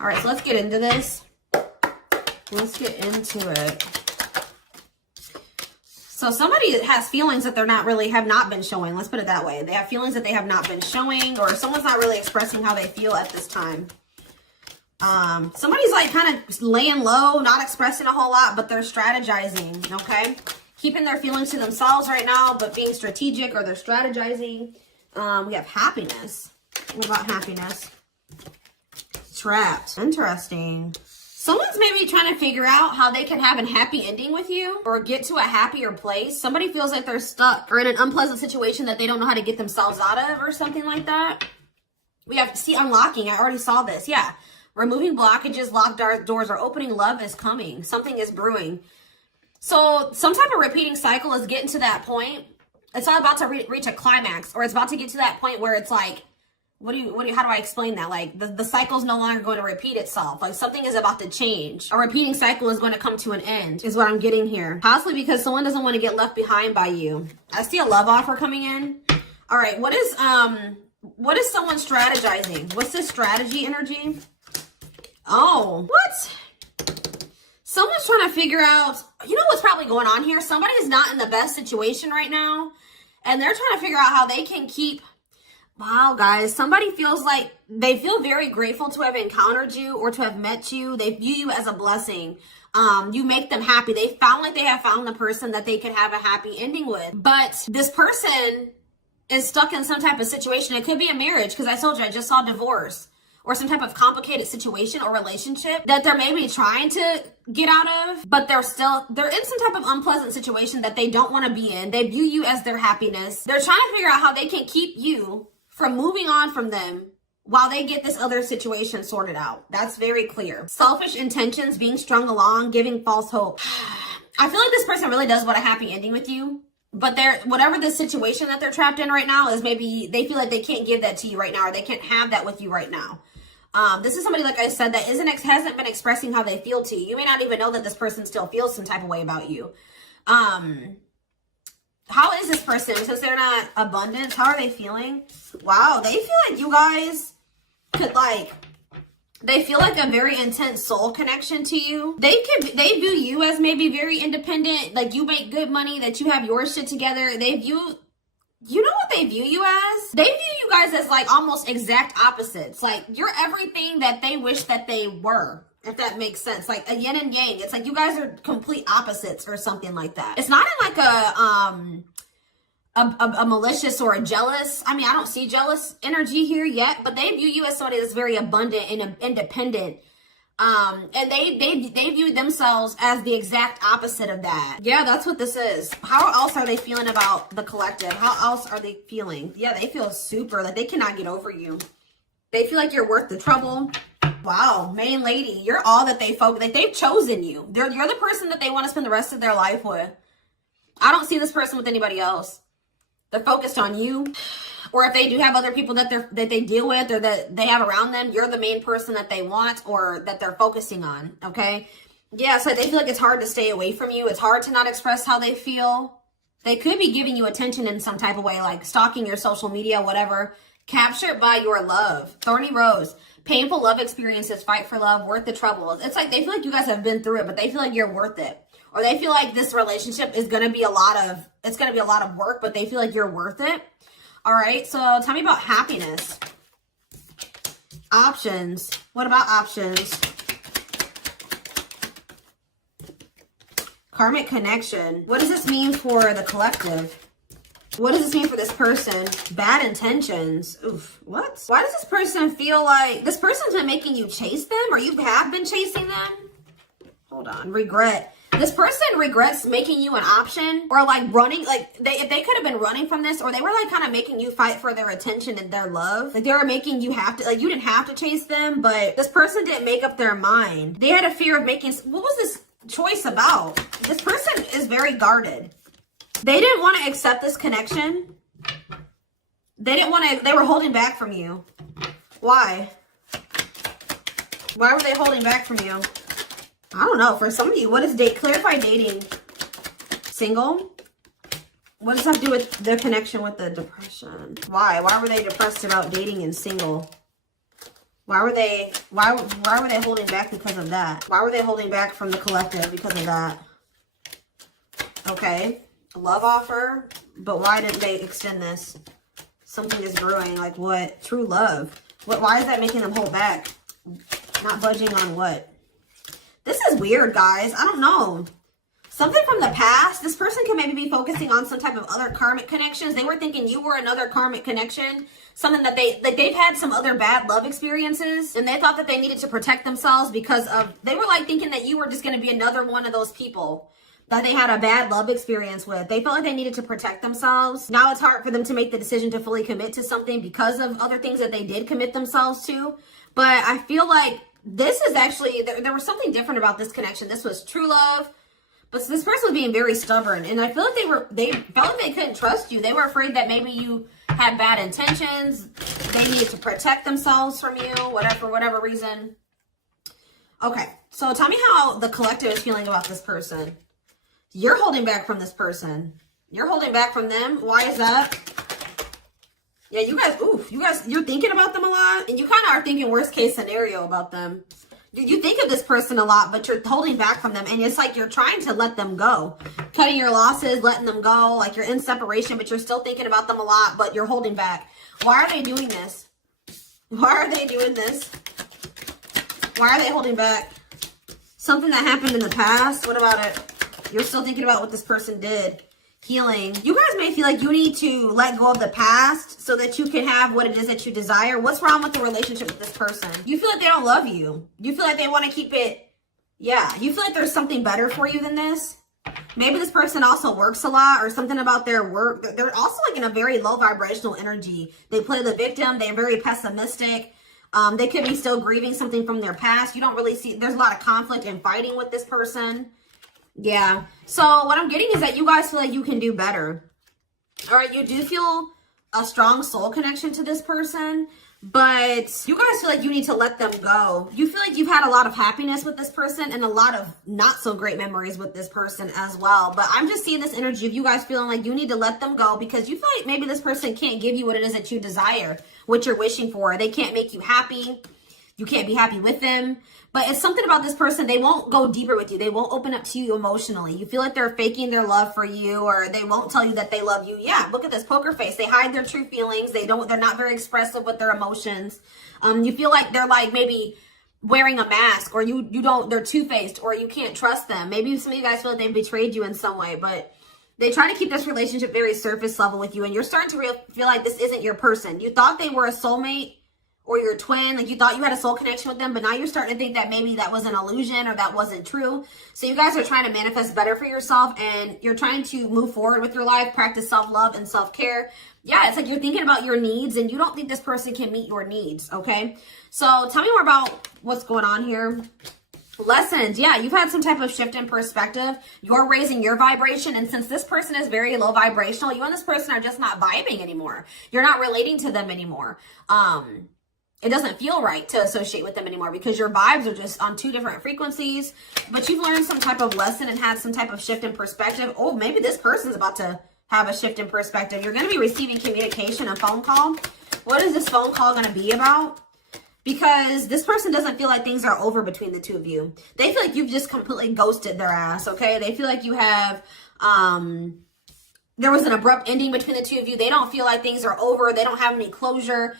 All right, so let's get into this. Let's get into it. So somebody has feelings that they're not really, have not been showing. Let's put it that way. They have feelings that they have not been showing, or someone's not really expressing how they feel at this time. Somebody's like kind of laying low, not expressing a whole lot, but they're strategizing, okay? Keeping their feelings to themselves right now, but being strategic, or they're strategizing. We have happiness. What about happiness? Trapped. Interesting. Someone's maybe trying to figure out how they can have a happy ending with you or get to a happier place. Somebody feels like they're stuck or in an unpleasant situation that they don't know how to get themselves out of or something like that. We have, see, unlocking. I already saw this. Yeah. Removing blockages, locked doors, or opening. Love is coming. Something is brewing. So some type of repeating cycle is getting to that point. It's all about to reach a climax, or it's about to get to that point where it's like, how do I explain that? Like the cycle's no longer going to repeat itself. Like something is about to change. A repeating cycle is going to come to an end is what I'm getting here. Possibly because someone doesn't want to get left behind by you. I see a love offer coming in. All right. What is someone strategizing? What's this strategy energy? Oh, what? Someone's trying to figure out, you know what's probably going on here? Somebody is not in the best situation right now. And they're trying to figure out how they can keep. Wow, guys, somebody feels like they feel very grateful to have encountered you or to have met you. They view you as a blessing. You make them happy. They have found the person that they could have a happy ending with. But this person is stuck in some type of situation. It could be a marriage, because I told you I just saw divorce, or some type of complicated situation or relationship that they're maybe trying to get out of, but they're in some type of unpleasant situation that they don't want to be in. They view you as their happiness. They're trying to figure out how they can keep you from moving on from them while they get this other situation sorted out. That's very clear. Selfish intentions, being strung along, giving false hope. I feel like this person really does want a happy ending with you, but whatever the situation that they're trapped in right now is, maybe they feel like they can't give that to you right now, or they can't have that with you right now. This is somebody, like I said, that hasn't been expressing how they feel to you. You may not even know that this person still feels some type of way about you. How is this person? Since they're not abundance, how are they feeling? Wow, they feel like you guys could they feel like a very intense soul connection to you. They view you as maybe very independent, like you make good money, that you have your shit together. You know what they view you as? They view you guys as like almost exact opposites. Like you're everything that they wish that they were, if that makes sense. Like a yin and yang. It's like you guys are complete opposites or something like that. It's not in like a malicious or a jealous. I mean, I don't see jealous energy here yet, but they view you as somebody that's very abundant and independent. And they view themselves as the exact opposite of that. Yeah, that's what this is. How else are they feeling about the collective? How else are they feeling? Yeah, they feel super, like they cannot get over you. They feel like you're worth the trouble. Wow, main lady, you're all that they've chosen you. You're the person that they want to spend the rest of their life with. I don't see this person with anybody else. They're focused on you. Or if they do have other people that they deal with or that they have around them, you're the main person that they want or that they're focusing on, okay? Yeah, so they feel like it's hard to stay away from you. It's hard to not express how they feel. They could be giving you attention in some type of way, like stalking your social media, whatever. Captured by your love. Thorny rose. Painful love experiences, fight for love, worth the trouble. It's like they feel like you guys have been through it, but they feel like you're worth it. Or they feel like this relationship is going to be a lot of work, but they feel like you're worth it. All right, so tell me about happiness. Options. What about options? Karmic connection. What does this mean for the collective? What does this mean for this person? Bad intentions. Oof, what? Why does this person feel like this person's been making you chase them, or you have been chasing them? Hold on. Regret. This person regrets making you an option, or like running, like if they could have been running from this, or they were like kind of making you fight for their attention and their love. Like they were making you have to, like you didn't have to chase them, but this person didn't make up their mind. They had a fear of making, what was this choice about? This person is very guarded. They didn't want to accept this connection. They didn't want to, they were holding back from you. Why? Why were they holding back from you? I don't know. For some of you, what is clarify dating? Single? What does that have to do with their connection with the depression? Why? Why were they depressed about dating and single? Why were they holding back because of that? Why were they holding back from the collective because of that? Okay. Love offer, but why didn't they extend this? Something is brewing. Like what? True love. Why is that making them hold back? Not budging on what? This is weird, guys. I don't know. Something from the past. This person could maybe be focusing on some type of other karmic connections. They were thinking you were another karmic connection. Something that they've had some other bad love experiences. And they thought that they needed to protect themselves because of, they were like thinking that you were just going to be another one of those people that they had a bad love experience with. They felt like they needed to protect themselves. Now it's hard for them to make the decision to fully commit to something because of other things that they did commit themselves to. But I feel like this is actually, there was something different about this connection. This was true love. But this person was being very stubborn. And I feel like they felt like they couldn't trust you. They were afraid that maybe you had bad intentions. They needed to protect themselves from you, for whatever reason. Okay, so tell me how the collective is feeling about this person. You're holding back from this person. You're holding back from them. Why is that? Yeah, you guys, you're thinking about them a lot. And you kind of are thinking worst case scenario about them. You think of this person a lot, but you're holding back from them. And it's like you're trying to let them go. Cutting your losses, letting them go. Like you're in separation, but you're still thinking about them a lot, but you're holding back. Why are they doing this? Why are they doing this? Why are they holding back? Something that happened in the past? What about it? You're still thinking about what this person did. Healing. You guys may feel like you need to let go of the past so that you can have what it is that you desire. What's wrong with the relationship with this person? You feel like they don't love you. You feel like they want to keep it. Yeah. You feel like there's something better for you than this. Maybe this person also works a lot or something about their work. They're also like in a very low vibrational energy. They play the victim. They're very pessimistic. They could be still grieving something from their past. You don't really see, there's a lot of conflict and fighting with this person. Yeah. So what I'm getting is that you guys feel like you can do better. All right. You do feel a strong soul connection to this person, but you guys feel like you need to let them go. You feel like you've had a lot of happiness with this person and a lot of not so great memories with this person as well. But I'm just seeing this energy of you guys feeling like you need to let them go because you feel like maybe this person can't give you what it is that you desire, what you're wishing for. They can't make you happy. You can't be happy with them. But it's something about this person. They won't go deeper with you. They won't open up to you emotionally. You feel like they're faking their love for you, or they won't tell you that they love you. Yeah, look at this poker face. They hide their true feelings. They're not very expressive with their emotions. You feel like they're like maybe wearing a mask, or they're two-faced, or you can't trust them. Maybe some of you guys feel like they've betrayed you in some way, but they try to keep this relationship very surface level with you, and you're starting to feel like this isn't your person. You thought they were a soulmate, or your twin, like you thought you had a soul connection with them, but now you're starting to think that maybe that was an illusion or that wasn't true. So you guys are trying to manifest better for yourself, and you're trying to move forward with your life, practice self-love and self-care. Yeah, it's like you're thinking about your needs and you don't think this person can meet your needs, okay? So tell me more about what's going on here. Lessons. Yeah, you've had some type of shift in perspective. You're raising your vibration, and since this person is very low vibrational, you and this person are just not vibing anymore. You're not relating to them anymore. It doesn't feel right to associate with them anymore because your vibes are just on two different frequencies. But you've learned some type of lesson and had some type of shift in perspective. Oh, maybe this person's about to have a shift in perspective. You're going to be receiving communication, a phone call. What is this phone call going to be about? Because this person doesn't feel like things are over between the two of you. They feel like you've just completely ghosted their ass, okay? They feel like you have, there was an abrupt ending between the two of you. They don't feel like things are over. They don't have any closure.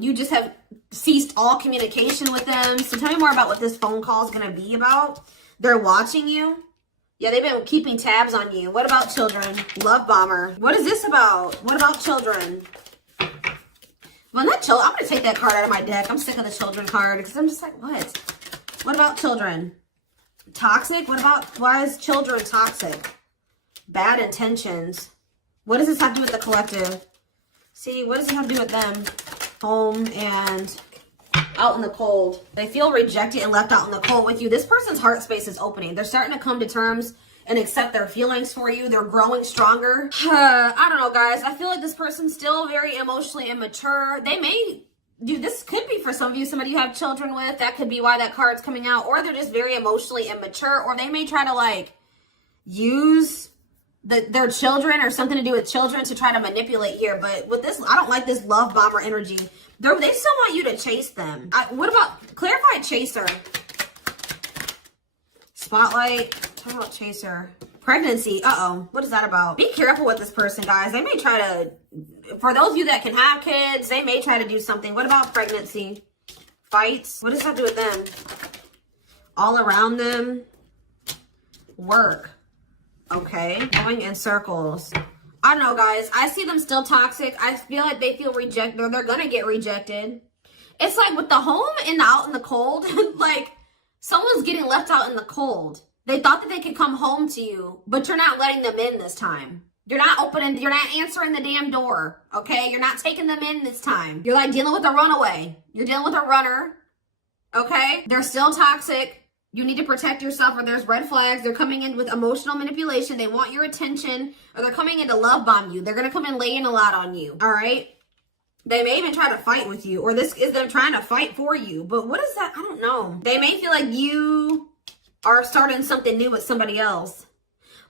You just have ceased all communication with them. So tell me more about what this phone call is going to be about. They're watching you. Yeah, they've been keeping tabs on you. What about children? Love bomber. What is this about? What about children? Well, not children. I'm going to take that card out of my deck. I'm sick of the children card because I'm just like, what? What about children? Toxic? What about, why is children toxic? Bad intentions. What does this have to do with the collective? See, what does it have to do with them? Home and out in the cold. They feel rejected and left out in the cold with you. This person's heart space is opening. They're starting to come to terms and accept their feelings for you. They're growing stronger. I don't know, guys. I feel like this person's still very emotionally immature. They may, this could be for some of you, somebody you have children with. That could be why that card's coming out. Or they're just very emotionally immature. Or they may try to like use their children or something to do with children to try to manipulate here. But with this, I don't like this love bomber energy. They still want you to chase them. What about clarified chaser? Spotlight. Talk about chaser. Pregnancy. Uh-oh. What is that about? Be careful with this person, guys. They may try to, for those of you that can have kids, they may try to do something. What about pregnancy? Fights. What does that do with them? All around them. Work. Okay. Going in circles. I don't know, guys. I see them still toxic. I feel like they feel rejected, or they're going to get rejected. It's like with the home and the out in the cold, like someone's getting left out in the cold. They thought that they could come home to you, but you're not letting them in this time. You're not opening, you're not answering the damn door, okay? You're not taking them in this time. You're like dealing with a runaway. You're dealing with a runner, okay? They're still toxic. You need to protect yourself, or there's red flags. They're coming in with emotional manipulation. They want your attention, or they're coming in to love bomb you. They're going to come in laying a lot on you, all right? They may even try to fight with you, or this is them trying to fight for you. But what is that? I don't know. They may feel like you are starting something new with somebody else.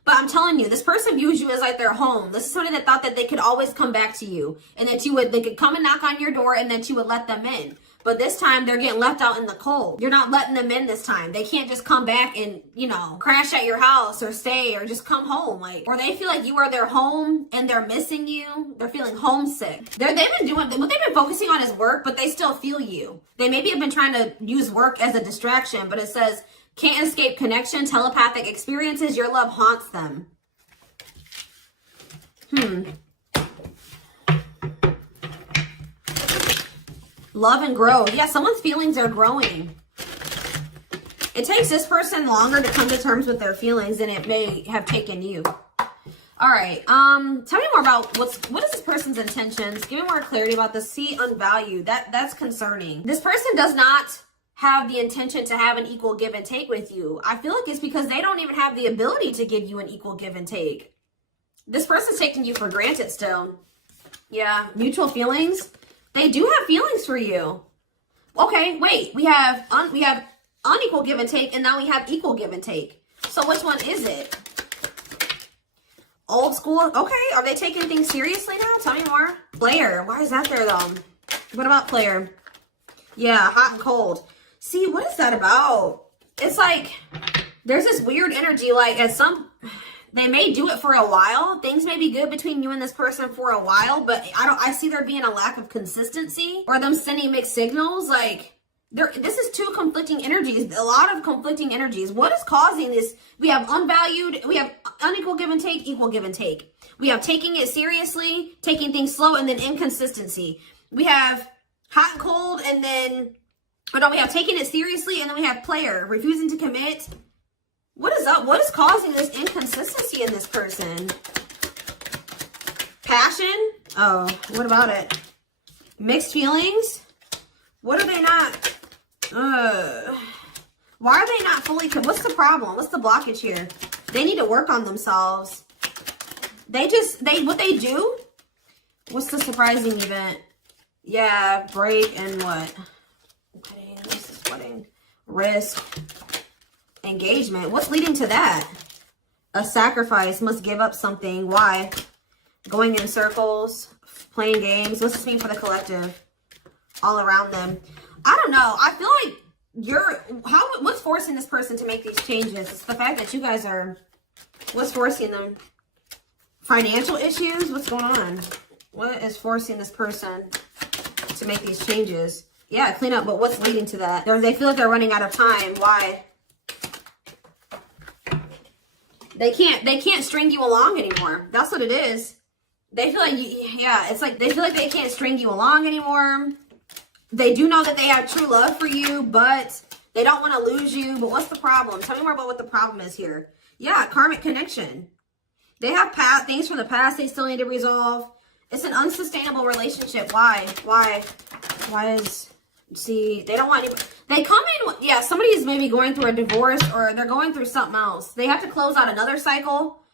But I'm telling you, this person views you as like their home. This is somebody that thought that they could always come back to you, and that they could come and knock on your door, and that you would let them in. But this time, they're getting left out in the cold. You're not letting them in this time. They can't just come back and, you know, crash at your house or stay or just come home. Like, or they feel like you are their home and they're missing you. They're feeling homesick. They've been doing, what they've been focusing on is work, but they still feel you. They maybe have been trying to use work as a distraction, but it says, can't escape connection, telepathic experiences, your love haunts them. Love and grow. Yeah, someone's feelings are growing. It takes this person longer to come to terms with their feelings than it may have taken you. All right. Tell me more about what is this person's intentions? Give me more clarity about this. See, unvalued. That's concerning. This person does not have the intention to have an equal give and take with you. I feel like it's because they don't even have the ability to give you an equal give and take. This person's taking you for granted still. Yeah, mutual feelings. They do have feelings for you. Okay, wait. We have unequal give and take, and now we have equal give and take. So which one is it? Old school. Okay, are they taking things seriously now? Tell me more. Player. Why is that there though? What about player? Yeah, hot and cold. See, what is that about? It's like there's this weird energy. Like they may do it for a while. Things may be good between you and this person for a while, but I see there being a lack of consistency, or them sending mixed signals. Like this is two conflicting energies, a lot of conflicting energies. What is causing this? We have unvalued, we have unequal give and take, equal give and take. We have taking it seriously, taking things slow, and then inconsistency. We have hot and cold, and then, we have taking it seriously, and then we have player, refusing to commit. What is up? What is causing this inconsistency in this person? Passion? Oh, what about it? Mixed feelings? What are they not? Why are they not fully? What's the problem? What's the blockage here? They need to work on themselves. What they do? What's the surprising event? Yeah, break and what? Wedding. What's this wedding? Risk. Engagement. What's leading to that? A sacrifice. Must give up something. Why? Going in circles. Playing games. What's this mean for the collective? All around them. I don't know. I feel like what's forcing this person to make these changes? It's the fact that you guys are, what's forcing them? Financial issues? What's going on? What is forcing this person to make these changes? Yeah, clean up, but what's leading to that? They feel like they're running out of time. Why? They can't string you along anymore. That's what it is. They feel like it's like they feel like they can't string you along anymore. They do know that they have true love for you, but they don't want to lose you. But what's the problem? Tell me more about what the problem is here. Yeah, karmic connection. They have things from the past they still need to resolve. It's an unsustainable relationship. Why? See, they don't want anybody. They come in, yeah, somebody is maybe going through a divorce, or they're going through something else. They have to close out another cycle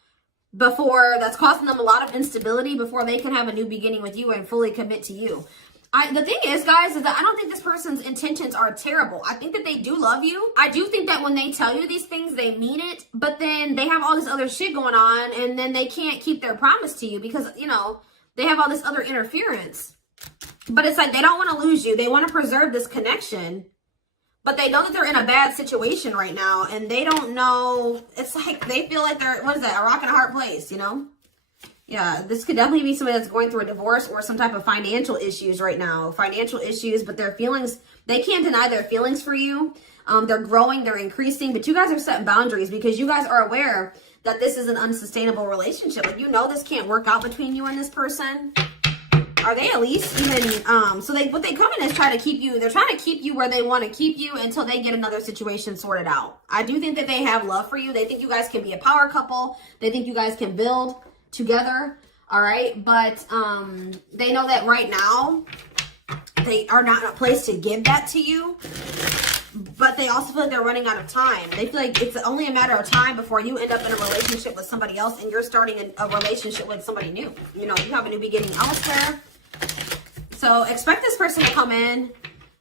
before, that's causing them a lot of instability, before they can have a new beginning with you and fully commit to you. The thing is, guys, is that I don't think this person's intentions are terrible. I think that they do love you. I do think that when they tell you these things, they mean it. But then they have all this other shit going on, and then they can't keep their promise to you because, you know, they have all this other interference. But it's like they don't want to lose you. They want to preserve this connection. But they know that they're in a bad situation right now, and they don't know. It's like they feel like they're, what is that, a rock and a hard place, you know? Yeah, this could definitely be somebody that's going through a divorce or some type of financial issues right now. Financial issues, but their feelings, they can't deny their feelings for you. They're growing, they're increasing, but you guys are setting boundaries because you guys are aware that this is an unsustainable relationship. Like, you know this can't work out between you and this person. Are they at least even, what they come in is try to keep you, they're trying to keep you where they want to keep you until they get another situation sorted out. I do think that they have love for you. They think you guys can be a power couple. They think you guys can build together, all right? But they know that right now, they are not in a place to give that to you. But they also feel like they're running out of time. They feel like it's only a matter of time before you end up in a relationship with somebody else and you're starting a relationship with somebody new. You know, you have a new beginning elsewhere. So expect this person to come in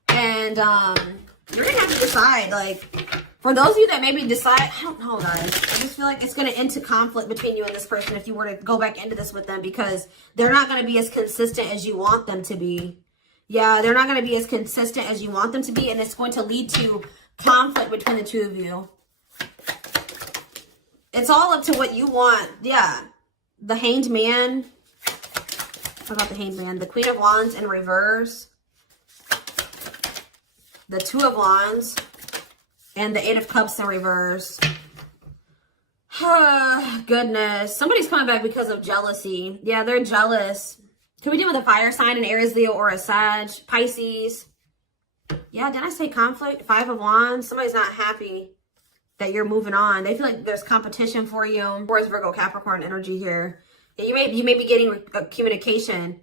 and you're going to have to decide. Like, for those of you that maybe decide, I don't know, guys. I just feel like it's going to end to conflict between you and this person if you were to go back into this with them because they're not going to be as consistent as you want them to be. Yeah, they're not going to be as consistent as you want them to be, and it's going to lead to conflict between the two of you. It's all up to what you want. Yeah. The Hanged Man. How about the Hanged Man? The Queen of Wands in reverse. The Two of Wands. And the Eight of Cups in reverse. Goodness. Somebody's coming back because of jealousy. Yeah, they're jealous. Can we deal with a fire sign, an Aries, Leo, or a Sag? Pisces. Yeah, didn't I say conflict? Five of Wands. Somebody's not happy that you're moving on. They feel like there's competition for you. Where's Virgo, Capricorn energy here? Yeah, you may be getting communication,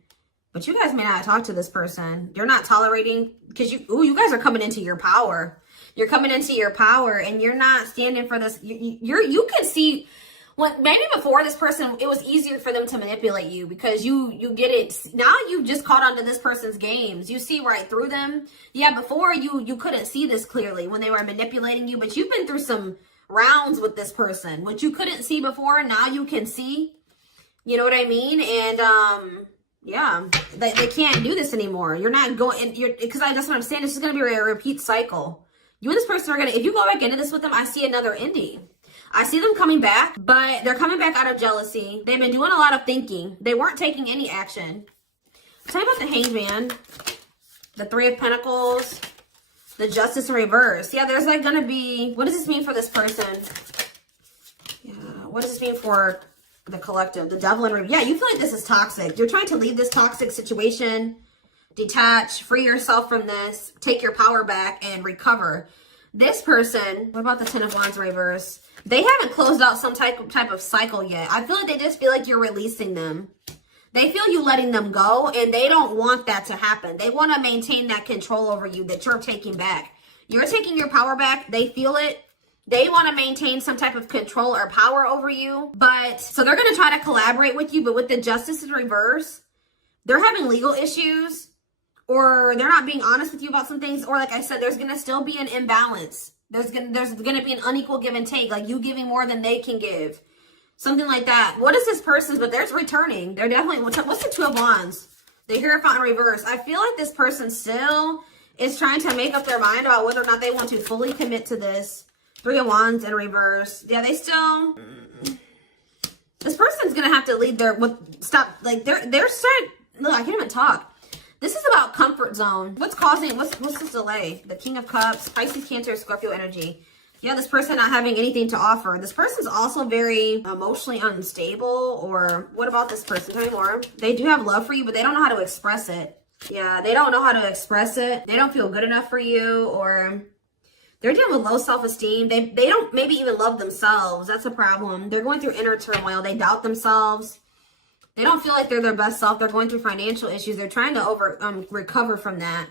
but you guys may not talk to this person. You're not tolerating, because you guys are coming into your power. You're coming into your power, and you're not standing for this. You can see... When, maybe before this person, it was easier for them to manipulate you because you get it. Now you've just caught on to this person's games. You see right through them. Yeah, before you couldn't see this clearly when they were manipulating you, but you've been through some rounds with this person. What you couldn't see before, now you can see. You know what I mean? And, yeah, they can't do this anymore. You're not going, because that's what I'm saying. This is going to be a repeat cycle. You and this person are going to, if you go back into this with them, I see another ending. I see them coming back, but they're coming back out of jealousy. They've been doing a lot of thinking. They weren't taking any action. Tell me about the Hanged Man, the Three of Pentacles, the Justice in reverse. Yeah, there's like going to be, what does this mean for this person? Yeah, what does this mean for the collective, the Devil in reverse? Yeah, you feel like this is toxic. You're trying to leave this toxic situation, detach, free yourself from this, take your power back, and recover. This person, what about the Ten of Wands reverse? They haven't closed out some type of cycle yet. I feel like they just feel like you're releasing them. They feel you letting them go, and they don't want that to happen. They want to maintain that control over you that you're taking back. You're taking your power back. They feel it. They want to maintain some type of control or power over you. But, so they're going to try to collaborate with you, but with the Justice in reverse, they're having legal issues, or they're not being honest with you about some things, or like I said, there's going to still be an imbalance. There's gonna be an unequal give and take, like you giving more than they can give. Something like that. What is this person's? But there's returning. They're definitely, what's the Two of Wands? The Hierophant in reverse. I feel like this person still is trying to make up their mind about whether or not they want to fully commit to this. Three of Wands in reverse. Yeah, they still... This person's gonna have to lead their... Stop. Like, they're starting... Look, I can't even talk. This is about comfort zone. What's this delay? The King of Cups, Pisces, Cancer, Scorpio energy. Yeah, this person not having anything to offer. This person's also very emotionally unstable. Or what about this person? Tell me more. They do have love for you, but they don't know how to express it. Yeah, they don't know how to express it. They don't feel good enough for you, or they're dealing with low self-esteem. They don't maybe even love themselves. That's a problem. They're going through inner turmoil. They doubt themselves. They don't feel like they're their best self. They're going through financial issues. They're trying to recover from that.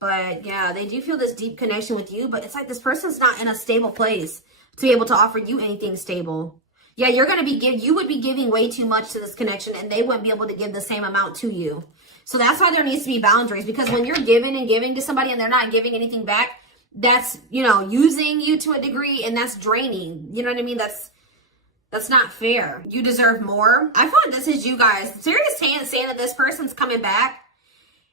But yeah, they do feel this deep connection with you. But it's like this person's not in a stable place to be able to offer you anything stable. Yeah, you would be giving way too much to this connection, and they wouldn't be able to give the same amount to you. So that's why there needs to be boundaries, because when you're giving and giving to somebody and they're not giving anything back, that's, you know, using you to a degree, and that's draining. You know what I mean? That's not fair. You deserve more. I feel like this is you guys. Serious saying that this person's coming back,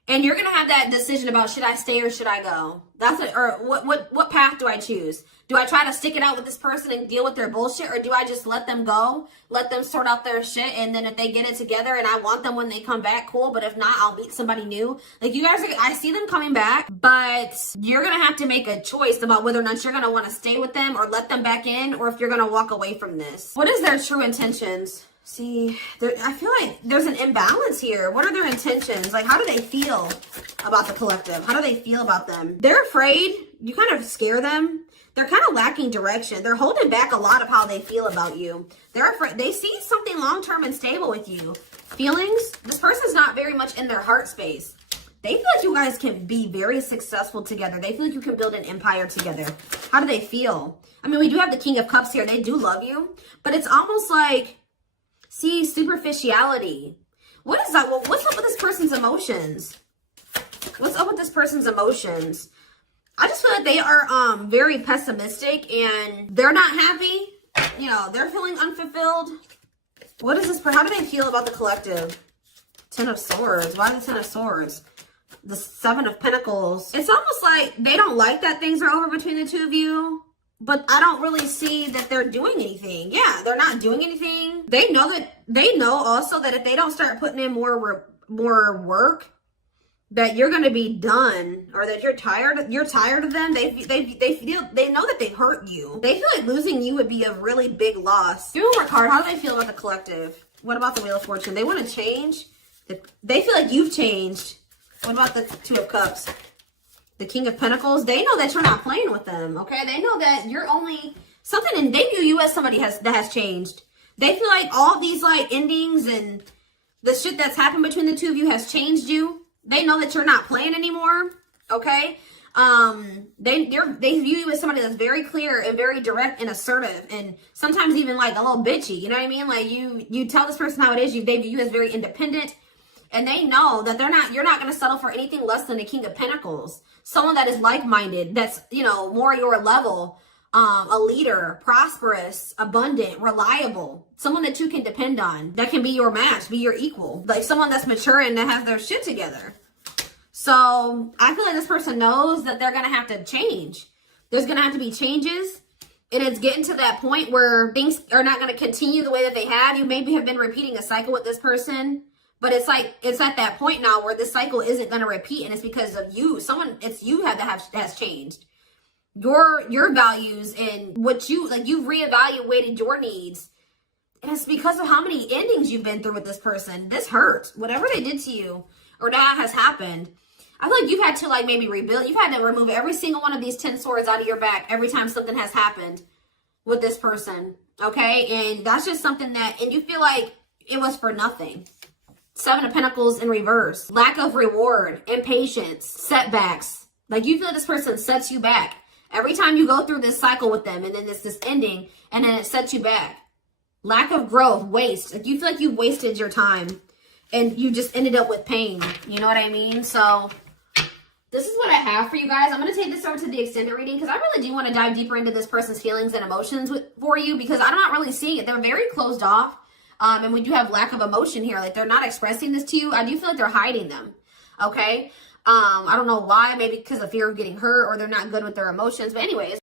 and you're going to have that decision about, should I stay or should I go? That's it. Or what path do I choose? Do I try to stick it out with this person and deal with their bullshit? Or do I just let them go, let them sort out their shit, and then if they get it together and I want them when they come back, cool. But if not, I'll meet somebody new. Like, you guys, I see them coming back, but you're going to have to make a choice about whether or not you're going to want to stay with them or let them back in, or if you're going to walk away from this. What is their true intentions? See, I feel like there's an imbalance here. What are their intentions? Like, how do they feel about the collective? How do they feel about them? They're afraid. You kind of scare them. They're kind of lacking direction. They're holding back a lot of how they feel about you. They're afraid. They see something long-term and stable with you. Feelings? This person's not very much in their heart space. They feel like you guys can be very successful together. They feel like you can build an empire together. How do they feel? I mean, we do have the King of Cups here. They do love you, but it's almost like, see, superficiality. What is that? Well, what's up with this person's emotions? What's up with this person's emotions? I just feel like they are very pessimistic, and they're not happy. You know, they're feeling unfulfilled. What is this? How do they feel about the collective? Ten of Swords. Why the Ten of Swords? The Seven of Pentacles. It's almost like they don't like that things are over between the two of you, but I don't really see that they're doing anything. Yeah, they're not doing anything. They know also that if they don't start putting in more work, that you're going to be done, or that you're tired of them. They know that they hurt you. They feel like losing you would be a really big loss. Do one more card. How do they feel about the collective? What about the Wheel of Fortune? They want to change. They feel like you've changed. What about the Two of Cups? The King of Pentacles? They know that you're not playing with them, okay? They know that you're only something, and they view you as somebody that has changed. They feel like all these, like, endings and the shit that's happened between the two of you has changed you. They know that you're not playing anymore, okay? They view you as somebody that's very clear and very direct and assertive, and sometimes even like a little bitchy. You know what I mean? Like, you tell this person how it is. They view you as very independent, and they know that you're not going to settle for anything less than the King of Pentacles. Someone that is like-minded, that's, you know, more your level, a leader, prosperous, abundant, reliable, someone that you can depend on, that can be your match, be your equal, like someone that's mature and that has their shit together. So I feel like this person knows that they're going to have to change. There's going to have to be changes, and it's getting to that point where things are not going to continue the way that they have. You maybe have been repeating a cycle with this person, but it's like, it's at that point now where this cycle isn't going to repeat, and it's because of you. It's you that has changed. Your values and what you, like, you've reevaluated your needs. And it's because of how many endings you've been through with this person. This hurts. Whatever they did to you or that has happened, I feel like you've had to, like, maybe rebuild. You've had to remove every single one of these 10 swords out of your back every time something has happened with this person. Okay? And that's just something that, and you feel like it was for nothing. Seven of Pentacles in reverse. Lack of reward, impatience, setbacks. Like, you feel like this person sets you back. Every time you go through this cycle with them, and then it's this ending, and then it sets you back. Lack of growth, waste. Like, you feel like you wasted your time, and you just ended up with pain. You know what I mean? So this is what I have for you guys. I'm going to take this over to the extended reading, because I really do want to dive deeper into this person's feelings and emotions for you, because I'm not really seeing it. They're very closed off, and we do have lack of emotion here. Like, they're not expressing this to you. I do feel like they're hiding them. Okay? I don't know why. Maybe because of fear of getting hurt, or they're not good with their emotions. But anyways.